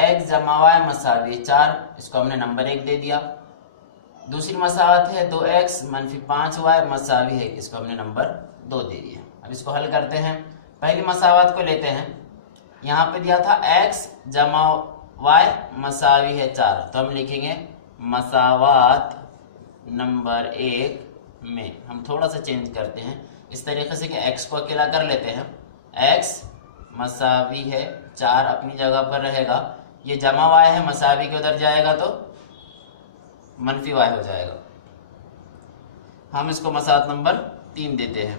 x जमा y मसावी 4, इसको हमने नंबर 1 दे दिया। दूसरी मसावत है 2x मनफी 5y मसावी है, इसको हमने नंबर 2 दे दिया। अब इसको हल करते हैं। पहली मसावत को लेते हैं। यहाँ पे दिया था x जमा y मसावी है 4, तो हम लिखेंगे मसावत नंबर 1 में हम थोड़ा सा चेंज करते हैं इस तरीके से कि x को अकेला कर लेते हैं। x मसावी है 4 अपनी जगह पर रहेगा, ये जमा y है मसावी के उधर जाएगा तो मनफी y हो जाएगा। हम इसको मसावत नंबर 3 देते हैं।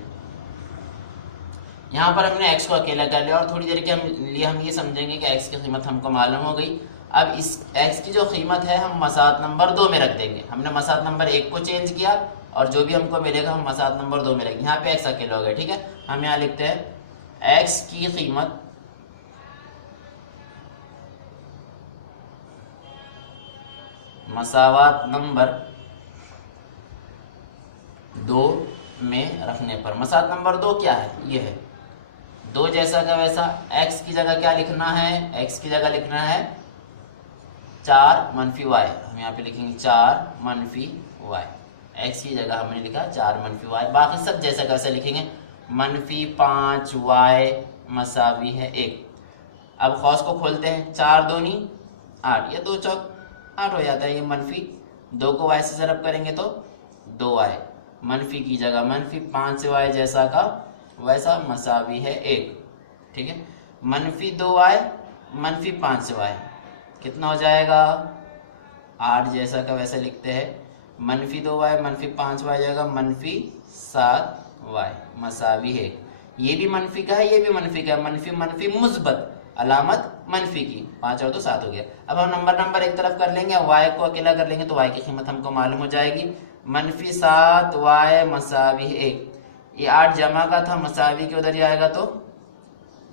यहाँ पर हमने x को अकेला कर लिया और थोड़ी देर के लिए हम ये समझेंगे कि x की कीमत हमको मालूम हो गई। अब इस x की जो कीमत है हम मसावत नंबर 2 में रख देंगे। हमने मसावत नंबर 1 को चेंज किया और जो भी हमको मिलेगा हम मसावत नंबर 2 में रखेंगे। यहाँ पे x अकेला हो गया, ठीक है। हम यहाँ लिखते हैं x की कीमत मसावत नंबर 2 में रखने पर। मसावत नंबर 2 क्या है? ये है 2 जैसा का वैसा। x की जगह क्या लिखना है? x की जगह लिखना है 4 मनफी y। हम यहाँ पे लिखेंगे 4 मनफी y। x की जगह हमने लिखा 4 मनफी y, बाकी सब जैसा का वैसा लिखेंगे। मनफी 5y मसावी है 1। अब खौस को खोलते हैं, 4 दूनी 8, ये 2 चौक 8 हो जाता है। ये मनफी 2 को y से ज़रब करेंगे तो 2y, मनफी की जगह मनफी 5y जैसा का वैसा मसावी है 1, ठीक है। मनफी 2y मनफी 5y कितना हो जाएगा? 8 जैसा का वैसा लिखते हैं। मनफी 2y मनफी 5y जगह मनफी 7y मसावी है। ये भी मनफी का है, ये भी मनफी का है। मनफी मनफी मुस्बत, अलामत मनफी की, 5 और 2 7 हो गया। अब हम नंबर एक तरफ कर लेंगे, y को अकेला कर लेंगे तो y की कीमत हमको मालूम हो जाएगी। मनफी 7y मसावी 1, ये 8 जमा का था, मसावी के उधर जाएगा तो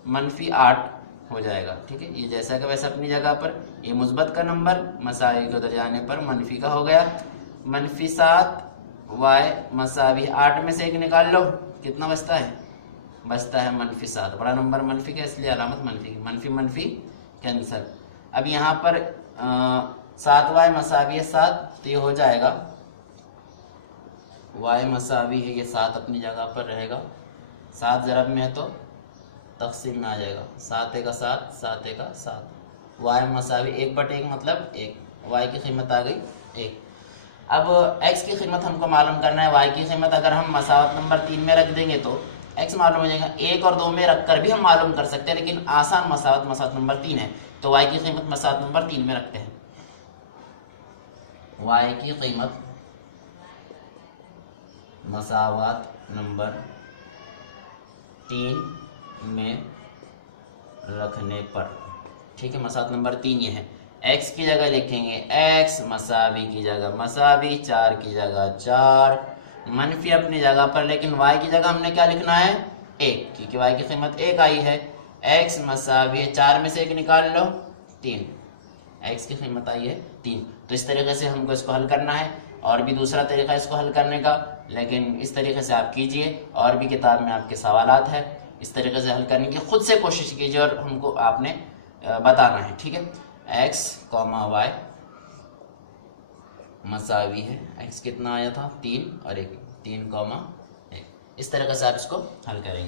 मनफी 8 हो जाएगा, ठीक है। ये जैसा का वैसा अपनी जगह पर, ये मुस्बत का नंबर मसावी के उधर जाने पर मनफी का हो गया। मनफी 7y मसावी 8 में से 1 निकाल लो, कितना बचता है? बचता है मनफी 7। बड़ा नंबर मनफी का, इसलिए अलामत मनफी की। मनफी मनफी कैंसल। अब यहाँ पर 7y मसावी है 7, तो ये हो जाएगा y मसावी है ये 7 अपनी जगह पर रहेगा। 7 ज़रब में है तो तकसीम में आ जाएगा, 7 का 7 7 का 7। y मसावी 1/1 मतलब 1, y की कीमत आ गई 1। अब x की कीमत हमको मालूम करना है। y की कीमत अगर हम मसावत नंबर 3 में रख देंगे तो x मालूम हो जाएगा। 1 और 2 में रख कर भी हम मालूम कर सकते हैं, लेकिन आसान मसावत नंबर 3 है, तो y की कीमत मसावत नंबर 3 में रखते हैं। y की कीमत मसावत नंबर 3 में रखने पर, ठीक है। मसावत नंबर 3 ये है। x की जगह लिखेंगे x, मसावी की जगह मसावी, 4 की जगह 4, मनफी अपनी जगह पर, लेकिन y की जगह हमने क्या लिखना है? 1, क्योंकि y की कीमत 1 आई है। x मसावी 4 में से 1 निकाल लो 3, x की कीमत आई है 3। तो इस तरीके से हमको इसको हल करना है। और भी दूसरा तरीका इसको हल करने का, लेकिन इस तरीके से आप कीजिए। और भी किताब में आपके सवालात है, इस तरीके से हल करने की खुद से कोशिश कीजिए और हमको आपने बताना है, ठीक है। x, y मसावी है, x कितना आया था? 3 और 1, 3, 1। इस तरीके से आप इसको हल करेंगे।